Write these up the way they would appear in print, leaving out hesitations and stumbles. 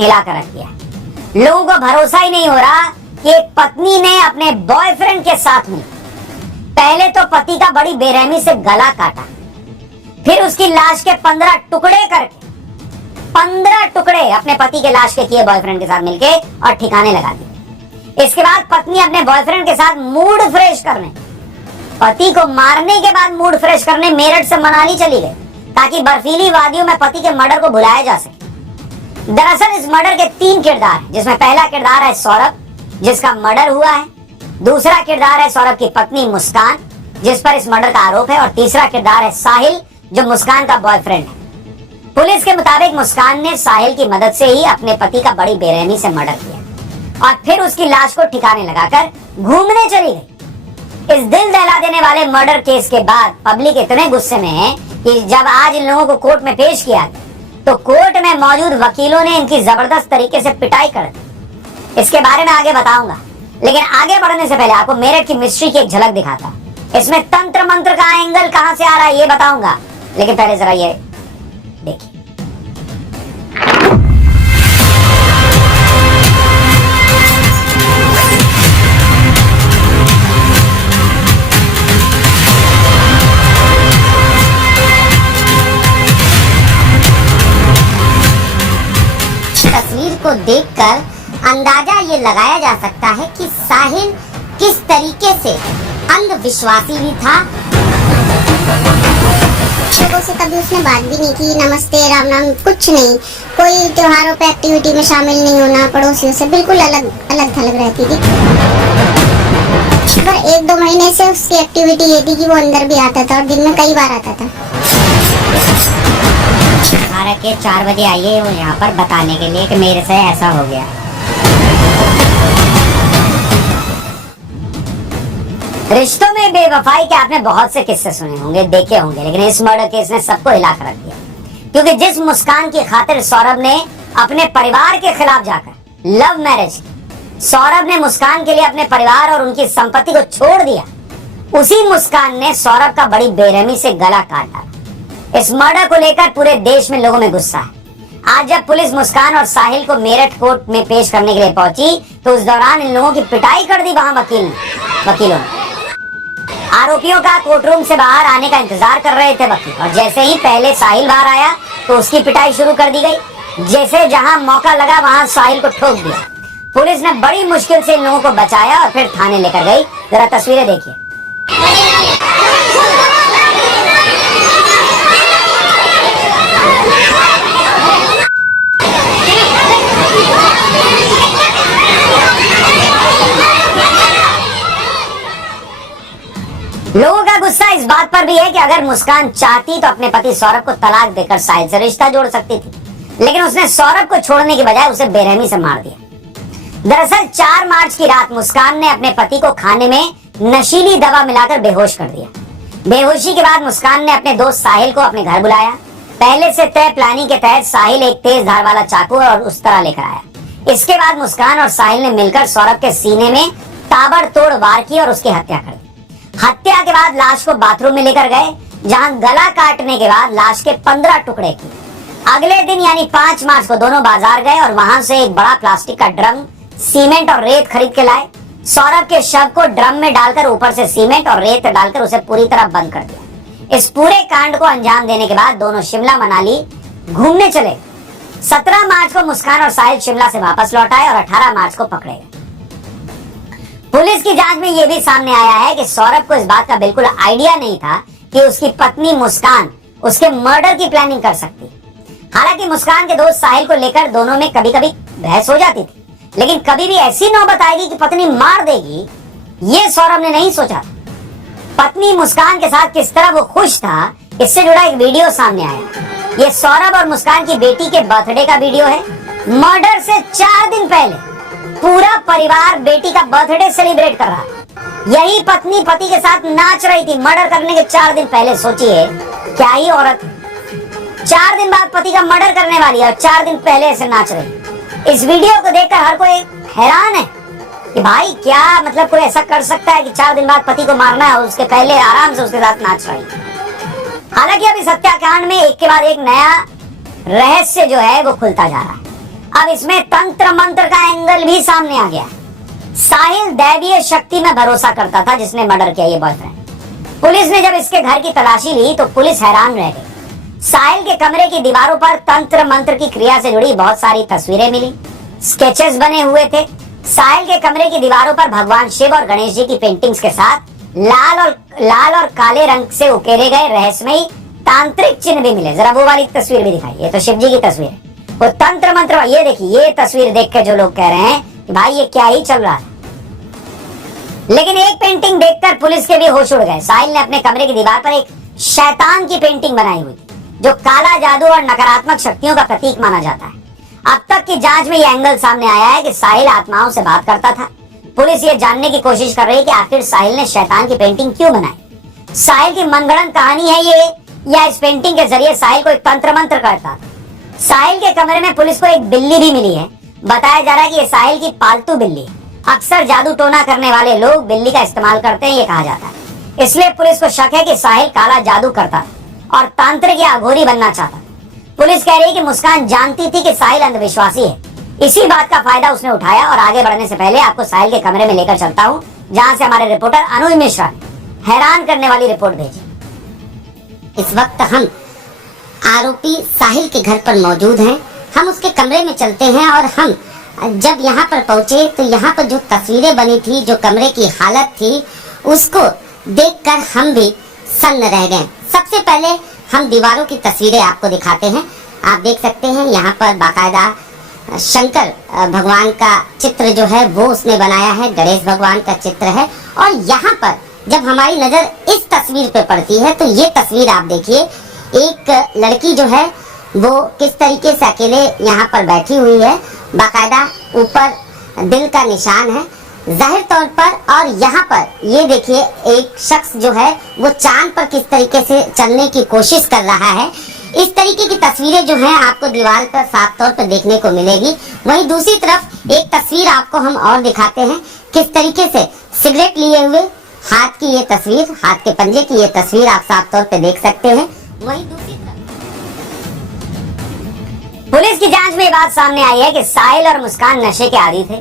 हिला कर रख दिया। लोगों को भरोसा ही नहीं हो रहा कि एक पत्नी ने अपने बॉयफ्रेंड के साथ में पहले तो पति का बड़ी बेरहमी से गला काटा, फिर उसकी लाश के 15 टुकड़े करके 15 टुकड़े अपने पति के लाश के किए बॉयफ्रेंड के साथ मिलके और ठिकाने लगा दिए। इसके बाद पत्नी अपने बॉयफ्रेंड के साथ मूड फ्रेश करने, पति को मारने के बाद मूड फ्रेश करने मेरठ से मनाली चली गई ताकि बर्फीली वादियों में पति के मर्डर को भुलाया जा सके। दरअसल इस मर्डर के 3 किरदार हैं, जिसमें पहला किरदार है सौरभ जिसका मर्डर हुआ है, दूसरा किरदार है सौरभ की पत्नी मुस्कान जिस पर इस मर्डर का आरोप है, और तीसरा किरदार है साहिल जो मुस्कान का बॉयफ्रेंड है। पुलिस के मुताबिक मुस्कान ने साहिल की मदद से ही अपने पति का बड़ी बेरहमी से मर्डर किया और फिर उसकी लाश को ठिकाने लगाकर घूमने चली गई। इस दिल दहला देने वाले मर्डर केस के बाद पब्लिक इतने गुस्से में है कि जब आज इन लोगों को कोर्ट में पेश किया गया तो कोर्ट में मौजूद वकीलों ने इनकी जबरदस्त तरीके से पिटाई कर दी। इसके बारे में आगे बताऊंगा, लेकिन आगे बढ़ने से पहले आपको मेरठ की मिस्ट्री की एक झलक दिखाता। इसमें तंत्र मंत्र का एंगल कहां से आ रहा है ये बताऊंगा, लेकिन पहले जरा ये देखिए। तस्वीर को देखकर अंदाजा ये लगाया जा सकता है कि साहिल किस तरीके से अंधविश्वासी भी था। लोगों से कभी उसने बात भी नहीं की, नमस्ते राम नाम कुछ नहीं, कोई त्योहारों पे एक्टिविटी में शामिल नहीं होना, पड़ोसियों से बिल्कुल अलग अलग थलग रहती थी। पर 1-2 महीने से उसकी एक्टिविटी ये थी कि वो अंदर भी आता था और दिन में कई बार आता था। 4 बजे आइए वो यहाँ पर बताने के लिए कि मेरे से ऐसा हो गया। रिश्तों में बेवफाई के आपने बहुत से किस्से सुने होंगे, देखे होंगे, लेकिन इस मर्डर केस ने सबको हिला कर रख दिया। क्योंकि जिस मुस्कान की खातिर सौरभ ने अपने परिवार के खिलाफ जाकर लव मैरिज की, सौरभ ने मुस्कान के लिए अपने परिवार और उनकी संपत्ति को छोड़ दिया, उसी मुस्कान ने सौरभ का बड़ी बेरहमी से गला काट डाला। इस मर्डर को लेकर पूरे देश में लोगों में गुस्सा है। आज जब पुलिस मुस्कान और साहिल को मेरठ कोर्ट में पेश करने के लिए पहुंची तो उस दौरान इन लोगों की पिटाई कर दी वहां वकीलों ने। आरोपियों का कोर्ट रूम से बाहर आने का इंतजार कर रहे थे वकील, और जैसे ही पहले साहिल बाहर आया तो उसकी पिटाई शुरू कर दी गई। जैसे जहां मौका लगा वहां साहिल को ठोक दिया। पुलिस ने बड़ी मुश्किल से इन लोगों को बचाया और फिर थाने लेकर गई। जरा तस्वीरें देखिए। लोगों का गुस्सा इस बात पर भी है कि अगर मुस्कान चाहती तो अपने पति सौरभ को तलाक देकर साहिल से रिश्ता जोड़ सकती थी, लेकिन उसने सौरभ को छोड़ने की बजाय उसे बेरहमी से मार दिया। दरअसल 4 मार्च की रात मुस्कान ने अपने पति को खाने में नशीली दवा मिलाकर बेहोश कर दिया। बेहोशी के बाद मुस्कान ने अपने दोस्त साहिल को अपने घर बुलाया। पहले से तय प्लानिंग के तहत साहिल एक तेज धार वाला चाकू और उस तरह लेकर आया। इसके बाद मुस्कान और साहिल ने मिलकर सौरभ के सीने में ताबड़तोड़ वार की और उसकी हत्या कर दी। हत्या के बाद लाश को बाथरूम में लेकर गए, जहां गला काटने के बाद लाश के 15 टुकड़े किए। अगले दिन यानी 5 मार्च को दोनों बाजार गए और वहां से एक बड़ा प्लास्टिक का ड्रम, सीमेंट और रेत खरीद के लाए। सौरभ के शव को ड्रम में डालकर ऊपर से सीमेंट और रेत डालकर उसे पूरी तरह बंद कर दिया। इस पूरे कांड को अंजाम देने के बाद दोनों शिमला मनाली घूमने चले। 17 मार्च को मुस्कान और साहिल शिमला से वापस लौट आए और 18 मार्च को पकड़े गए। पुलिस की जांच में यह भी सामने आया है कि सौरभ को इस बात का बिल्कुल आइडिया नहीं था कि उसकी पत्नी मुस्कान उसके मर्डर की प्लानिंग कर सकती। हालांकि मुस्कान के दोस्त साहिल को लेकर दोनों में कभी कभी बहस हो जाती थी, लेकिन कभी भी ऐसी नौबत आएगी कि पत्नी मार देगी, ये सौरभ ने नहीं सोचा। पत्नी मुस्कान के साथ किस तरह वो खुश था, इससे जुड़ा एक वीडियो सामने आया। ये सौरभ और मुस्कान की बेटी के बर्थडे का वीडियो है। मर्डर से 4 दिन पहले पूरा परिवार बेटी का बर्थडे सेलिब्रेट कर रहा है। यही पत्नी पति के साथ नाच रही थी मर्डर करने के 4 दिन पहले। सोचिए क्या ही औरत, 4 दिन बाद पति का मर्डर करने वाली है और 4 दिन पहले ऐसे नाच रही। इस वीडियो को देखकर हर कोई हैरान है कि भाई क्या मतलब कोई ऐसा कर सकता है कि 4 दिन बाद पति को मारना है और उसके पहले आराम से उसके साथ नाच रही। हालांकि अब इस हत्याकांड में एक के बाद एक नया रहस्य जो है वो खुलता जा रहा है। अब इसमें तंत्र मंत्र का एंगल भी सामने आ गया। साहिल दैवीय शक्ति में भरोसा करता था जिसने मर्डर किया ये बॉयफ्रेंड। पुलिस ने जब इसके घर की तलाशी ली तो पुलिस हैरान रह गई। साहिल के कमरे की दीवारों पर तंत्र मंत्र की क्रिया से जुड़ी बहुत सारी तस्वीरें मिली, स्केचेस बने हुए थे। साहिल के कमरे की दीवारों पर भगवान शिव और गणेश जी की पेंटिंग्स के साथ लाल और काले रंग से उकेरे गए रहस्यमयी तांत्रिक चिन्ह भी मिले। जरा वो वाली तस्वीर भी दिखाई, ये तो शिव जी की तस्वीर है, वो तंत्र मंत्र। ये देखिए, ये तस्वीर देख के जो लोग कह रहे हैं कि भाई ये क्या ही चल रहा है, लेकिन एक पेंटिंग देखकर पुलिस के भी होश उड़ गए। साहिल ने अपने कमरे की दीवार पर एक शैतान की पेंटिंग बनाई हुई थी जो काला जादू और नकारात्मक शक्तियों का प्रतीक माना जाता है। अब तक की जांच में यह एंगल सामने आया है कि साहिल आत्माओं से बात करता था। पुलिस ये जानने की कोशिश कर रही है कि आखिर साहिल ने शैतान की पेंटिंग क्यों बनाई। साहिल की मनगढ़ंत कहानी है ये, या इस पेंटिंग के जरिए साहिल को एक तंत्र मंत्र करता था। साहिल के कमरे में पुलिस को एक बिल्ली भी मिली है। बताया जा रहा है कि ये साहिल की पालतू बिल्ली है। अक्सर जादू टोना करने वाले लोग बिल्ली का इस्तेमाल करते हैं, ये कहा जाता है। इसलिए पुलिस को शक है कि साहिल काला जादू करता और तांत्रिक या अघोरी बनना चाहता। पुलिस कह रही है कि मुस्कान जानती थी कि साहिल अंधविश्वासी है, इसी बात का फायदा उसने उठाया। और आगे बढ़ने से पहले आपको साहिल के कमरे में लेकर चलता हूँ, जहाँ से हमारे रिपोर्टर अनुज मिश्रा ने हैरान करने वाली रिपोर्ट भेजी। इस वक्त हम आरोपी साहिल के घर पर मौजूद हैं। हम उसके कमरे में चलते हैं और हम जब यहाँ पर पहुंचे तो यहाँ पर जो तस्वीरें बनी थी, जो कमरे की हालत थी, उसको देखकर हम भी सन्न रह गए। सबसे पहले हम दीवारों की तस्वीरें आपको दिखाते हैं। आप देख सकते हैं यहाँ पर बाकायदा शंकर भगवान का चित्र जो है वो उसने बनाया है, गणेश भगवान का चित्र है। और यहाँ पर जब हमारी नजर इस तस्वीर पे पड़ती है तो ये तस्वीर आप देखिए, एक लड़की जो है वो किस तरीके से अकेले यहाँ पर बैठी हुई है, बाकायदा ऊपर दिल का निशान है जाहिर तौर पर। और यहाँ पर ये देखिए, एक शख्स जो है वो चांद पर किस तरीके से चलने की कोशिश कर रहा है। इस तरीके की तस्वीरें जो हैं आपको दीवार पर साफ तौर पर देखने को मिलेगी। वहीं दूसरी तरफ एक तस्वीर आपको हम और दिखाते हैं, किस तरीके से सिगरेट लिए हुए हाथ की ये तस्वीर, हाथ के पंजे की ये तस्वीर आप साफ तौर पर देख सकते हैं। वहीं दूसरी तरफ पुलिस की जांच में ये बात सामने आई है कि साहिल और मुस्कान नशे के आदी थे।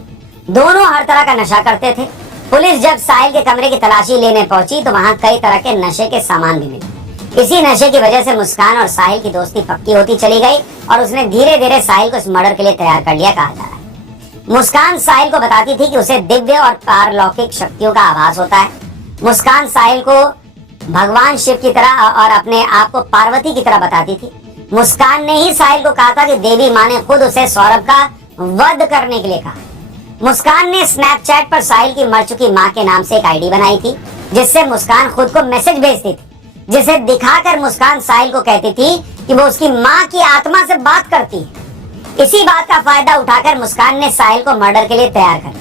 दोनों हर तरह का नशा करते थे। पुलिस जब साहिल के कमरे की तलाशी लेने पहुंची तो वहां कई तरह के नशे के सामान भी मिले। इसी नशे की वजह से मुस्कान और साहिल की दोस्ती पक्की होती चली गई और उसने धीरे धीरे साहिल को इस मर्डर के लिए तैयार कर लिया, कहा जा रहा है। मुस्कान साहिल को बताती थी कि उसे दिव्य और पारलौकिक शक्तियों का आभास होता है। मुस्कान साहिल को भगवान शिव की तरह और अपने आप को पार्वती की तरह बताती थी। मुस्कान ने ही साहिल को कहा था कि देवी माँ ने खुद उसे सौरभ का वध करने के लिए कहा। मुस्कान ने स्नैपचैट पर साहिल की मर चुकी माँ के नाम से एक आईडी बनाई थी, जिससे मुस्कान खुद को मैसेज भेजती थी, जिसे दिखाकर मुस्कान साहिल को कहती थी कि वो उसकी माँ की आत्मा से बात करती है। इसी बात का फायदा उठाकर मुस्कान ने साहिल को मर्डर के लिए तैयार कर दिया।